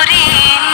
করিনি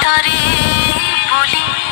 তারে বলি।